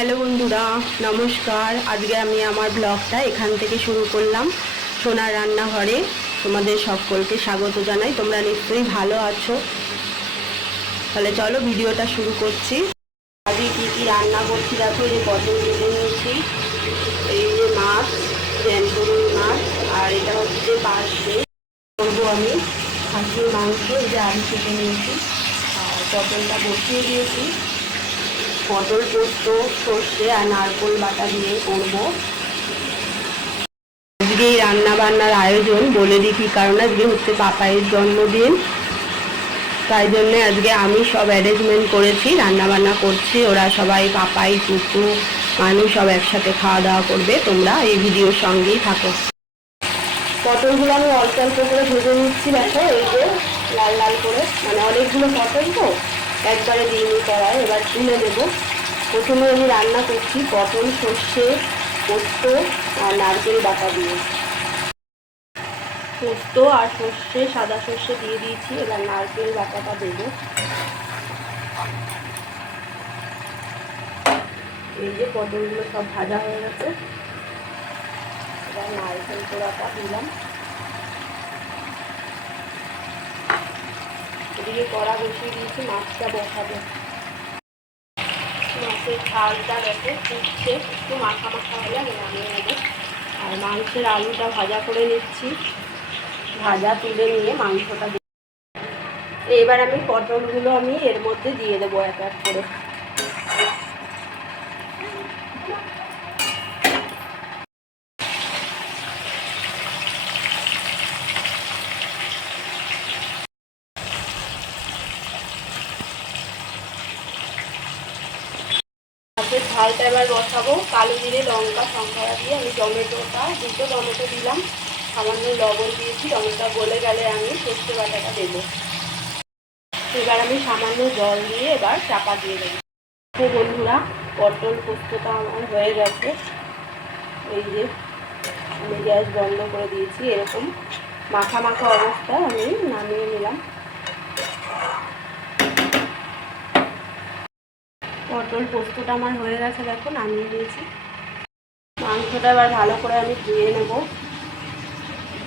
Hello বন্ধুরা, নমস্কার। আজকে আমি আমার ব্লগটা এখান থেকে শুরু করলাম সোনার রান্নাঘরে। তোমাদের সকলকে স্বাগত জানাই। তোমরা নিশ্চয়ই ভালো আছো। তাহলে চলো ভিডিওটা শুরু করছি। আজকে কী কী রান্না করছি দেখো যে পটল কেটে নিয়েছি, এই যে মাছ জ্যান্তরুই মাছ, আর এটা হচ্ছে পাশে করব আমি খাসির মাংস যে আলু কেটে নিয়েছি, আর পটলটা বসিয়ে দিয়েছি। পটল পোস্ত, সর্ষে আর নারকোল বাটা দিয়ে করব। আজকে এই রান্না বান্নার আয়োজন বলে দিই কী কারণ? আজকে হচ্ছে পাপাইয়ের জন্মদিন। তাই জন্য আজকে আমি সব অ্যারেঞ্জমেন্ট করেছি রান্না বান্না করছি। ওরা সবাই, পাপাই, কুকু মানুষ সব একসাথে খাওয়া দাওয়া করবে। তোমরা এই ভিডিওর সঙ্গেই থাকো। পটলগুলো আমি অল্প অল্প করে ভেজে নিচ্ছি, দেখো, এই যে লাল লাল করে। মানে অনেকগুলো পটল তো? একবারে দিয়ে নি কড়াই, এবার তুলে দেবো প্রথমে আমি রান্না করছি পটল, সর্ষে, পোস্ত আর নারকেল বাটা দিয়ে। পোস্ত আর সর্ষে, সাদা সর্ষে দিয়ে দিয়েছি, এবার নারকেল বাটাটা দেবো। এই যে পটলগুলো সব ভাজা হয়ে গেছে, এবার নারকেল পোড়াটা দিলাম। এদিকে কড়া বসিয়ে দিয়েছি, মাছটা বসাবো। মাছের ঝালটা দেখো, ফুটছে, একটু মাখা মাখা হলে আমি নামিয়ে নেব। আর মাংসের আলুটা ভাজা করে নিচ্ছি। ভাজা তুলে নিয়ে মাংসটা দিয়ে এবার আমি পটলগুলো আমি এর মধ্যে দিয়ে দেবো এক এক করে। ঝালটা এবার বসাবো। কালো জিরে, লঙ্কা সংকরা দিয়ে আমি টমেটোটা, দুটো টমেটো দিলাম। সামান্য লবণ দিয়েছি, টমেটোটা গলে গেলে আমি সর্ষে বাটাটা দেবো। এবার আমি সামান্য জল দিয়ে এবার চাপা দিয়ে দেবো। তো বন্ধুরা, পটল পোস্তটা আমার হয়ে গেছে। এই যে আমি গ্যাস বন্ধ করে দিয়েছি, এরকম মাখা মাখা অবস্থায় আমি নামিয়ে নিলাম। পটল পোস্তটা আমার হয়ে গেছে, দেখো নামিয়ে দিয়েছি। মাংসটা এবার ভালো করে আমি ধুয়ে নেব।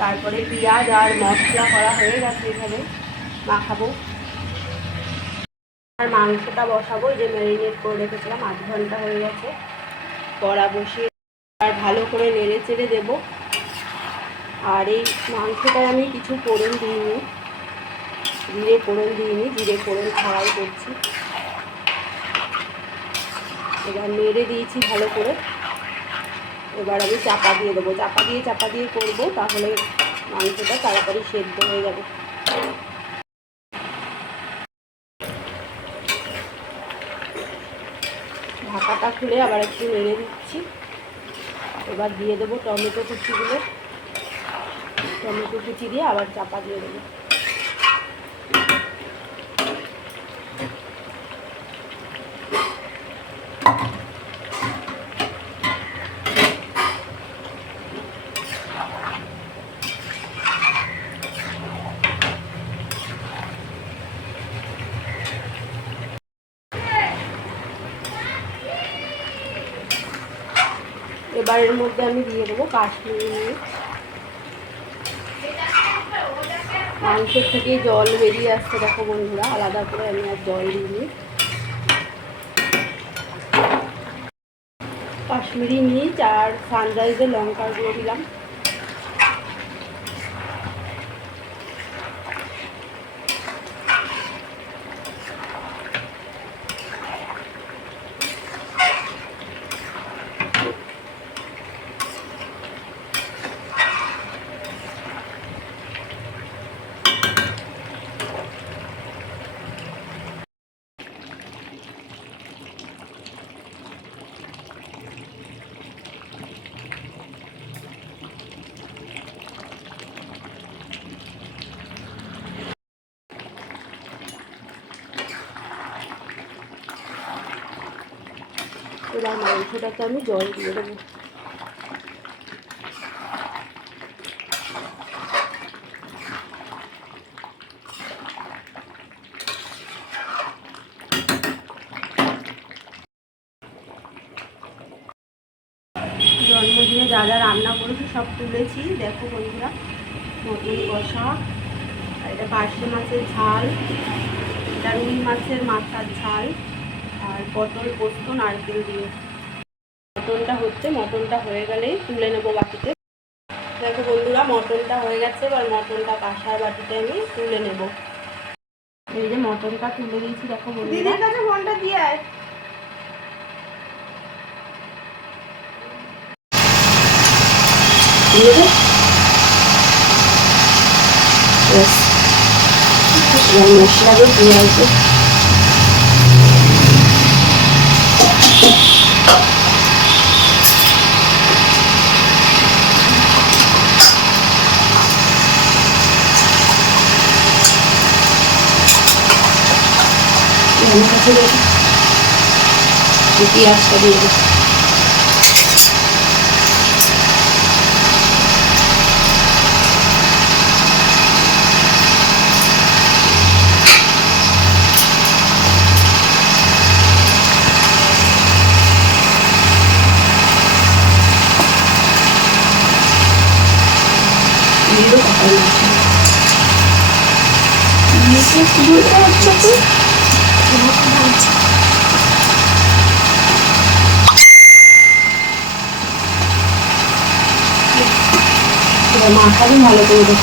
তারপরে পেঁয়াজ আর মশলা করা হয়ে গেছে এখানে মাখাবো। আর মাংসটা বসাবো যে ম্যারিনেট করে রেখেছিলাম, আধ ঘণ্টা হয়ে গেছে। কড়া বসিয়ে আর ভালো করে নেড়ে চেড়ে দেবো। আর এই মাংসটায় আমি কিছু ফোড়ন দিইনি, জিরে ফোড়ন দিইনি, জিরে ফোড়ন ছাড়াই করছি। এবার নেড়ে দিয়েছি ভালো করে। এবার আমি চাপা দিয়ে দেবো। চাপা দিয়ে চাপা দিয়ে করব তাহলে মাংসটা তাড়াতাড়ি সেদ্ধ হয়ে যাবে। ঢাকাটা খুলে আবার একটু নেড়ে দিচ্ছি। এবার দিয়ে দেবো টমেটো কুচিগুলো। টমেটো কুচি দিয়ে আবার চাপা দিয়ে দেবো এবার এর মধ্যে আমি দিয়ে দেবো কাশ্মীরি মাংসের থেকে জল বেরিয়ে আসছে, দেখো বন্ধুরা, আলাদা করে আমি আর জল দিইনি। কাশ্মীরি মিচ আর সানরাইজের লঙ্কার গুঁড়ো দিলাম। এবার মাংসটাকে আমি জল দিয়ে দেবো। জন্মদিনে যা যা রান্না করেছি সব তুলেছি। দেখো বন্ধুরা নতুন কষা এটা পার্শে মাছের ঝাল, এটা রুই মাছের মাথার ঝাল। আর পটল পোস্ত নারকেল দিয়ে। মটনটা হচ্ছে মটনটা হয়ে গেলেই তুলে নেব বাটিতে। দেখো বন্ধুরা মটনটা হয়ে গেছে এবার মটনটা কাঁসার বাটিতে আমি তুলে নেব। এই যে মটনটা তুলে দিয়েছি দেখো দিদির কাছে ফোনটা দিয়ে আয়। মশলা দিয়ে দিয়ে আসব আমার কাছে দেখো পেঁয়াজটা দিয়ে দেবো দিয়ে দেবো কাঁচাই মাছ এবার মাখাবি ভালো করে এটা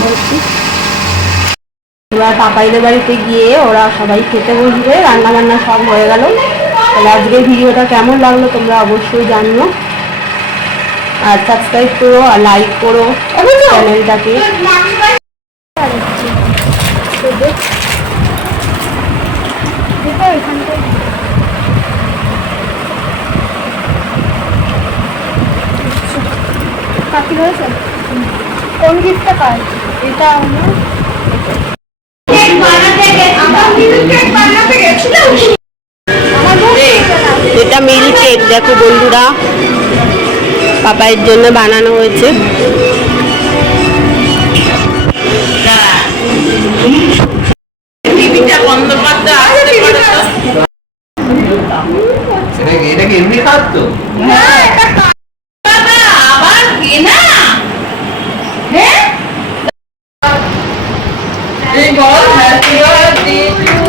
করে দিই এবার পাপাইদের বাড়িতে গিয়ে ওরা সবাই খেতে বসবে রান্না বান্না সব হয়ে গেল। তাহলে আজকের ভিডিওটা কেমন লাগল তোমরা অবশ্যই জানিও। আর সাবস্ক্রাইব করো আর লাইক করো চ্যানেলটাকে। কাকি হয়েছে কোন গিফটটা কার এটা আমার এটা মিল কেক দেখো বন্ধুরা। পাপাইয়ের জন্য বানানো হয়েছে। এটাকে এটাকে এমনি আবার Thank you.